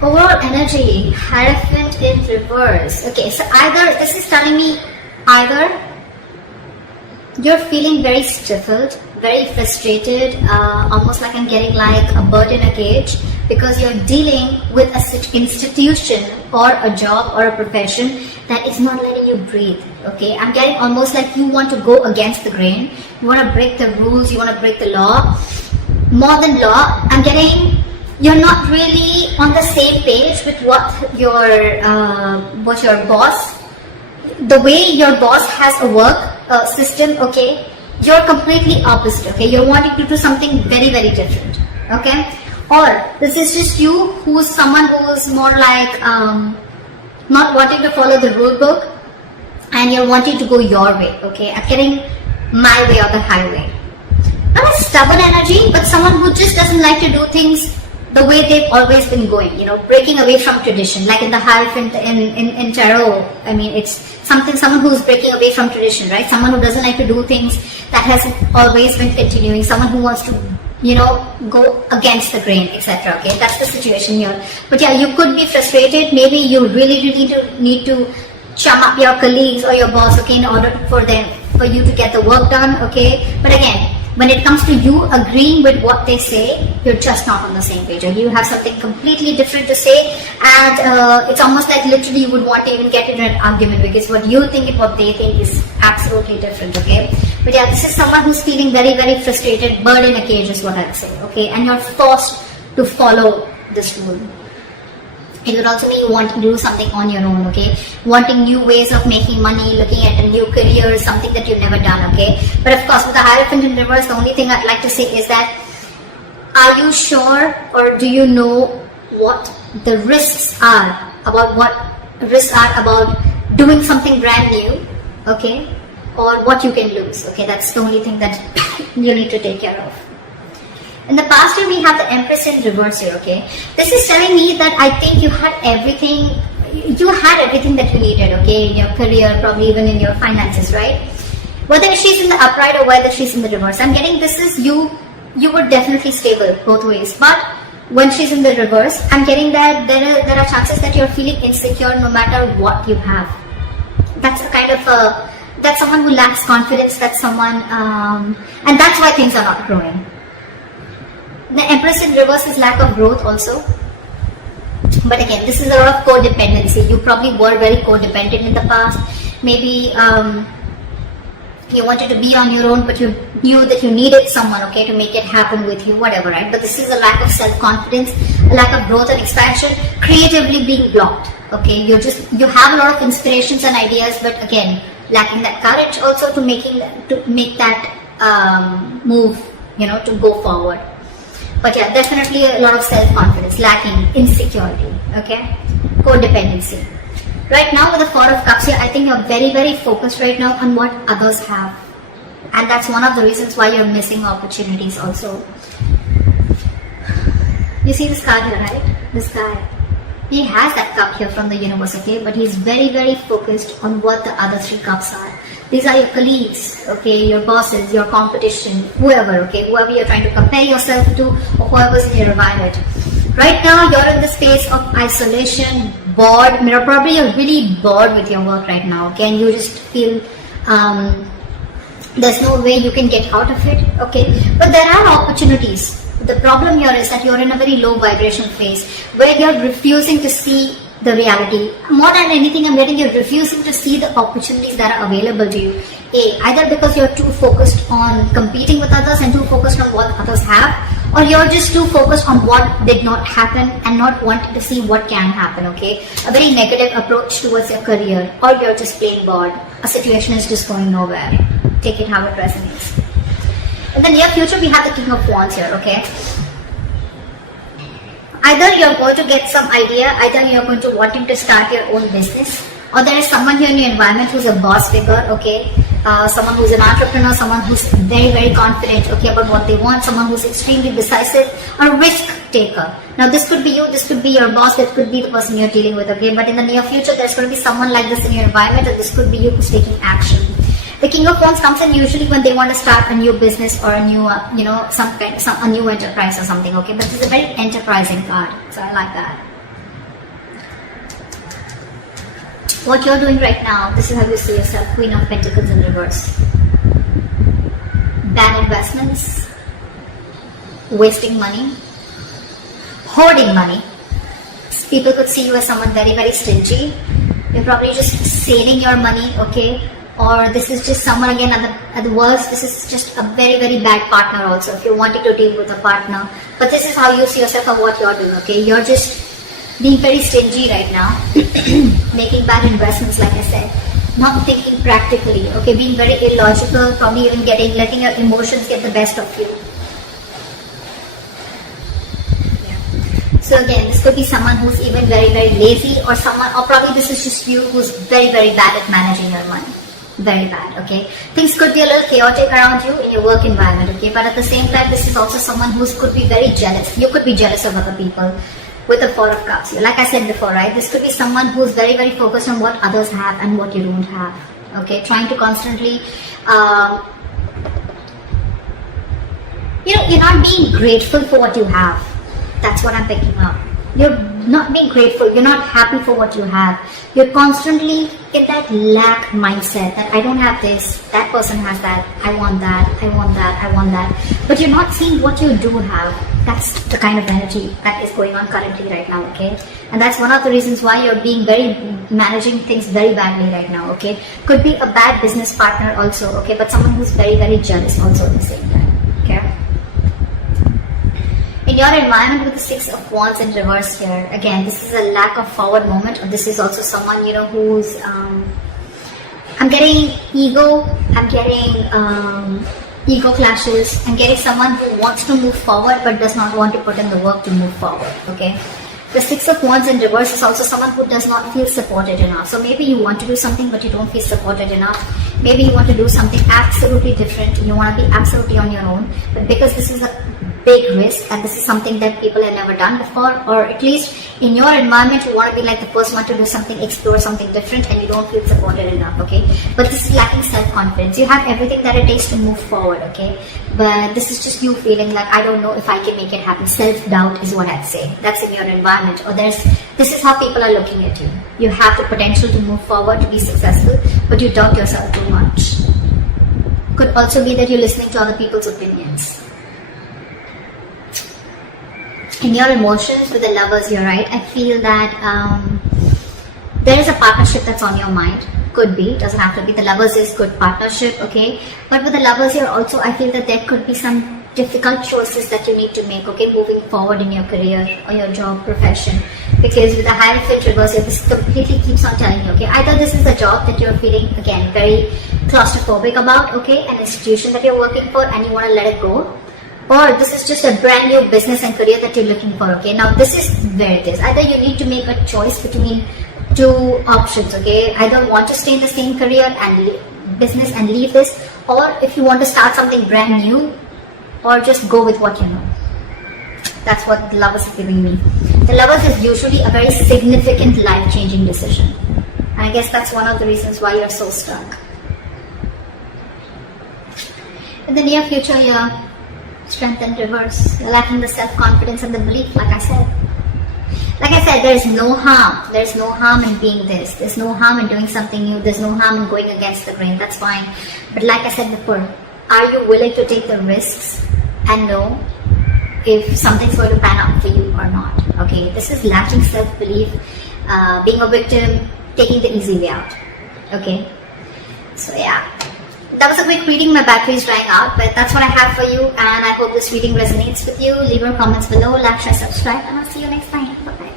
Overall energy, Hierophant in reverse. Okay, so either, this is telling me either you're feeling very stifled, very frustrated, almost like I'm getting like a bird in a cage, because you're dealing with a institution or a job or a profession that is not letting you breathe. Okay, I'm getting almost like you want to go against the grain, you want to break the rules, you want to break the law. More than law, I'm getting you're not really on the same page with what your boss, the way your boss has a work system. Okay, you're completely opposite. Okay, you're wanting to do something very, very different. Okay, or this is just you who's someone who's more like not wanting to follow the rule book, and you're wanting to go your way. Okay, I'm getting my way or the highway. Not a stubborn energy, but someone who just doesn't like to do things the way they've always been going, you know, breaking away from tradition. Like in the Hierophant in tarot, I mean, it's someone who's breaking away from tradition, right? Someone who doesn't like to do things that has always been continuing, someone who wants to, you know, go against the grain, etc. Okay, that's the situation here. But yeah, you could be frustrated. Maybe you really need to chum up your colleagues or your boss, okay, in order for you to get the work done. Okay, but again, when it comes to you agreeing with what they say, you're just not on the same page, or you have something completely different to say, and it's almost like literally you would want to even get into an argument, because what you think and what they think is absolutely different. Okay, but yeah, this is someone who's feeling very, very frustrated, bird in a cage is what I'd say. Okay, and you're forced to follow this rule. It would also mean you want to do something on your own, okay? Wanting new ways of making money, looking at a new career, something that you've never done, okay? But of course, with the Hierophant in reverse, the only thing I'd like to say is that, are you sure, or do you know what the risks are, about doing something brand new, okay? Or what you can lose, okay? That's the only thing that you need to take care of. In the past year, we have the Empress in reverse here, okay? This is telling me that I think you had everything that you needed, okay? In your career, probably even in your finances, right? Whether she's in the upright or whether she's in the reverse, I'm getting this is you were definitely stable both ways. But when she's in the reverse, I'm getting that there are chances that you're feeling insecure no matter what you have. That's the kind of that's someone who lacks confidence, that's someone, and that's why things are not growing. The Empress in reverse is lack of growth also. But again, this is a lot of codependency. You probably were very codependent in the past. Maybe you wanted to be on your own, but you knew that you needed someone, okay, to make it happen with you, whatever, right? But this is a lack of self-confidence, a lack of growth and expansion, creatively being blocked, okay? You have a lot of inspirations and ideas, but again, lacking that courage also to make that move, you know, to go forward. But yeah, definitely a lot of self-confidence, lacking, insecurity, okay? Codependency. Right now with the Four of Cups here, I think you're very, very focused right now on what others have. And that's one of the reasons why you're missing opportunities also. You see this card here, right? This guy. He has that cup here from the universe, okay? But he's very, very focused on what the other three cups are. These are your colleagues, okay, your bosses, your competition, whoever, okay, whoever you're trying to compare yourself to, or whoever's in your environment. Right now, you're in the space of isolation, bored. Probably you're really bored with your work right now, okay, and you just feel there's no way you can get out of it, okay. But there are opportunities. The problem here is that you're in a very low vibration phase where you're refusing to see the reality. More than anything, I'm getting you're refusing to see the opportunities that are available to you. Either because you're too focused on competing with others and too focused on what others have, or you're just too focused on what did not happen and not wanting to see what can happen, okay? A very negative approach towards your career, or you're just plain bored. A situation is just going nowhere. Take it how it resonates. In the near future, we have the King of Wands here, okay? Either you're going to get some idea, either you're going to wanting to start your own business, or there is someone here in your environment who's a boss figure, okay? Someone who's an entrepreneur, someone who's very, very confident, okay, about what they want, someone who's extremely decisive, a risk taker. Now this could be you, this could be your boss, that could be the person you're dealing with, okay? But in the near future, there's going to be someone like this in your environment, and this could be you who's taking action. The King of Wands comes in usually when they want to start a new business or a new, a new enterprise or something, okay? But this is a very enterprising card, so I like that. What you're doing right now, this is how you see yourself. Queen of Pentacles in reverse. Bad investments, wasting money, hoarding money. People could see you as someone very, very stingy. You're probably just saving your money, okay? Or this is just someone, again, at the worst, this is just a very, very bad partner also, if you're wanting to deal with a partner. But this is how you see yourself of what you're doing, okay? You're just being very stingy right now, making bad investments, like I said, not thinking practically, okay? Being very illogical, probably even letting your emotions get the best of you. So again, this could be someone who's even very, very lazy, or probably this is just you who's very, very bad at managing your money. Very bad, okay? Things could be a little chaotic around you in your work environment, okay? But at the same time, this is also someone who could be very jealous. You could be jealous of other people with the Four of Cups. Like I said before, right? This could be someone who's very, very focused on what others have and what you don't have, okay? Trying to constantly, you're not being grateful for what you have. That's what I'm picking up. You're not being grateful. You're not happy for what you have. You're constantly in that lack mindset that I don't have this, that person has that, I want that, I want that, I want that. But you're not seeing what you do have. That's the kind of energy that is going on currently right now, okay? And that's one of the reasons why you're being managing things very badly right now, okay? Could be a bad business partner also, okay? But someone who's very, very jealous also at the same time, okay? In your environment with the Six of Wands in reverse here, again, this is a lack of forward moment, or this is also someone, who's, I'm getting ego, I'm getting ego clashes, I'm getting someone who wants to move forward but does not want to put in the work to move forward, okay? The Six of Wands in reverse is also someone who does not feel supported enough. So maybe you want to do something but you don't feel supported enough. Maybe you want to do something absolutely different, you want to be absolutely on your own, but because this is a big risk and this is something that people have never done before, or at least in your environment you want to be like the first one to do something, explore something different, and you don't feel supported enough, okay? But this is lacking self-confidence. You have everything that it takes to move forward, okay? But this is just you feeling like, I don't know if I can make it happen. Self-doubt is what I'd say. That's in your environment, or this is how people are looking at you. You have the potential to move forward, to be successful, but you doubt yourself too much. Could also be that you're listening to other people's opinions. In your emotions with the Lovers, you're right. I feel that there is a partnership that's on your mind. Could be, doesn't have to be. The Lovers is good partnership, okay? But with the Lovers here also, I feel that there could be some difficult choices that you need to make, okay? Moving forward in your career or your job, profession. Because with the Hierophant reverse here, this completely keeps on telling you, okay? Either this is a job that you're feeling, again, very claustrophobic about, okay? An institution that you're working for and you want to let it go. Or this is just a brand new business and career that you're looking for, okay? Now this is where it is. Either you need to make a choice between two options, okay? Either want to stay in the same career and business and leave this, or if you want to start something brand new, or just go with what you know. That's what the Lovers is giving me. The Lovers is usually a very significant life-changing decision. And I guess that's one of the reasons why you're so stuck. In the near future, you're strength in reverse. You're lacking the self-confidence and the belief, like I said. Like I said, there's no harm. There's no harm in being this. There's no harm in doing something new. There's no harm in going against the grain. That's fine. But like I said before, are you willing to take the risks and know if something's going to pan out for you or not? Okay, this is lacking self-belief, being a victim, taking the easy way out. Okay, so yeah. That was a quick reading. My battery is drying out, but that's what I have for you, and I hope this reading resonates with you. Leave your comments below, like, share, subscribe, and I'll see you next time. Bye-bye.